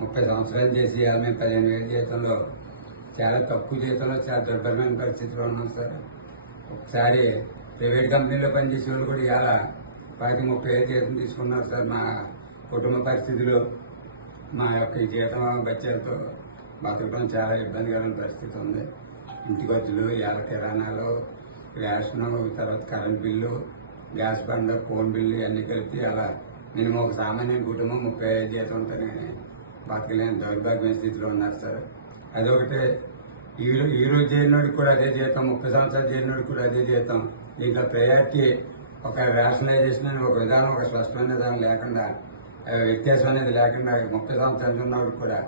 30 సంవత్సరాలు చేసి మేము 15,000 జీతంలో చాలా తక్కువ జీతంలో చాలా దుర్భరమైన పరిస్థితిలో ఉన్నాం సార్. ఒకసారి ప్రైవేట్ కంపెనీలో పనిచేసే వాళ్ళు కూడా ఇవాళ 30,000 జీతం తీసుకున్నారు సార్. మా కుటుంబ పరిస్థితులు మా యొక్క జీతం బడ్జెట్తో బతకడం చాలా ఇబ్బందికరమైన పరిస్థితి ఉంది. ఇంటి ఖర్చులు, ఇవాళ కిరాణాలు, రేషన్, తర్వాత current bill, gas bund, phone bill ఇవన్నీ కలిపి అలా మినిమం ఒక సామాన్య కుటుంబం 30,000 జీతం ఉంటేనే బతకలేని దౌర్భాగ్యమైన స్థితిలో ఉన్నారు సార్. అదొకటే ఈ రోజు చేరినోడికి కూడా అదే జీతం, 30 సంవత్సరాలు చేరినోడికి కూడా అదే జీతం. దీంట్లో ప్రయారిటీ ఒక రేషనలైజేషన్ అని ఒక విధానం, ఒక స్పష్టమైన విధానం లేకుండా, వ్యత్యాసం అనేది లేకుండా 30 సంవత్సరాలు ఉన్నవాడికి కూడా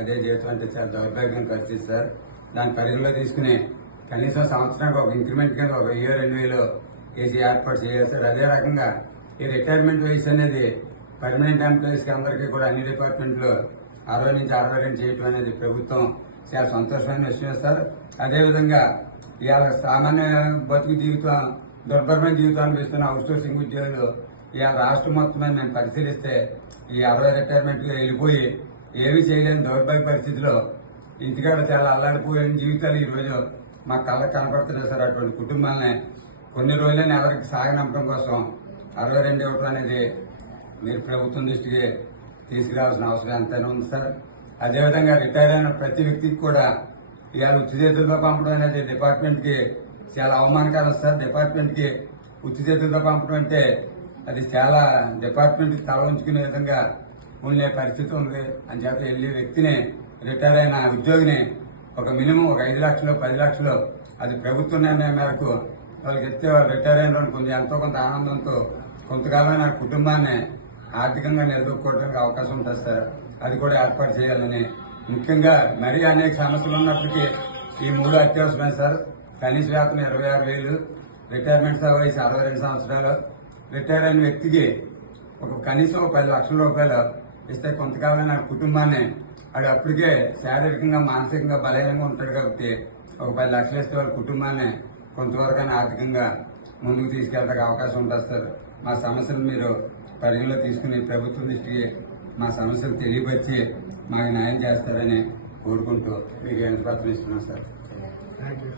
అదే జీతం అంటే చాలా దౌర్భాగ్యం పరిస్థితి సార్. దాని పరిధిలో తీసుకుని కనీసం సంవత్సరానికి ఒక ఇంక్రిమెంట్ కింద ఒక 1,000-2,000 వేసి ఏర్పాటు చేయాలి సార్. అదే రకంగా ఈ రిటైర్మెంట్ వయసు అనేది పర్మనెంట్ ఎంప్లాయీస్ కి అందరికీ కూడా అన్ని డిపార్ట్మెంట్లు 60 నుంచి 62 చేయటం అనేది ప్రభుత్వం చాలా సంతోషమైన విషయం సార్. అదేవిధంగా ఇవాళ సామాన్య బతుకు జీవితం, దుర్భరమైన జీవితాన్ని ఇస్తున్న అవుట్ సోర్సింగ్ ఉద్యోగులు ఇవాళ రాష్ట్రం మొత్తం మేము పరిశీలిస్తే ఈ 60 రిటైర్మెంట్లు వెళ్ళిపోయి ఏమీ చేయలేని దౌర్భాగ్య పరిస్థితిలో ఇంటికాడ చాలా అల్లాడిపోయిన జీవితాలు ఈ రోజు మా కళ్ళకు కనపడుతున్నాయి సార్. అటువంటి కుటుంబాలని కొన్ని రోజులైనా ఎవరికి సాగనంపడం కోసం 62 ఇవ్వటం అనేది మీరు ప్రభుత్వం దృష్టికి తీసుకురావాల్సిన అవసరం ఎంతైనా ఉంది సార్. అదేవిధంగా రిటైర్ అయిన ప్రతి వ్యక్తికి కూడా ఇవాళ ఉచిత చేతులతో పంపడం అనేది డిపార్ట్మెంట్కి చాలా అవమానకరం సార్. డిపార్ట్మెంట్కి ఉచిత చేతులతో పంపడం అంటే అది చాలా డిపార్ట్మెంట్కి తల ఉంచుకునే విధంగా ఉండే పరిస్థితి ఉంది. అని చేత వెళ్ళే వ్యక్తిని, రిటైర్ అయిన ఉద్యోగిని ఒక మినిమం ఒక 5 లక్షలు 10 లక్షలు అది ప్రభుత్వ నిర్ణయం మేరకు వాళ్ళకి ఎత్తే వాళ్ళు రిటైర్ అయిన కొంచెం ఎంతో కొంత ఆనందంతో కొంతకాలమైన కుటుంబాన్ని ఆర్థికంగా నిలదొక్కోవడానికి అవకాశం ఉంటుంది సార్. అది కూడా ఏర్పాటు చేయాలని, ముఖ్యంగా మరీ అనేక సమస్యలు ఉన్నప్పటికీ ఈ 3 అత్యవసరమైన సార్. కనీస వేతనం 26,000, రిటైర్మెంట్ వయసు 62 సంవత్సరాలు, రిటైర్ అయిన వ్యక్తికి కనీసం 10 లక్షల రూపాయలు ఇస్తే కొంతకాలమైన కుటుంబాన్ని, అది అప్పటికే శారీరకంగా మానసికంగా బలహీనంగా ఉంటాడు కాబట్టి ఒక 10 లక్షలు ఇస్తే వాళ్ళ కుటుంబాన్ని కొంతవరకైనా ఆర్థికంగా ముందుకు తీసుకెళ్ళడానికి అవకాశం ఉంటుంది సార్. మా సమస్యలు మీరు పరిగణలో తీసుకుని ప్రభుత్వం దృష్టికి మా సమస్యలు తెలియపరిచి మాకు న్యాయం చేస్తారని కోరుకుంటూ మీకు ఎంత పత్రం ఇస్తున్నాం సార్. Thank you.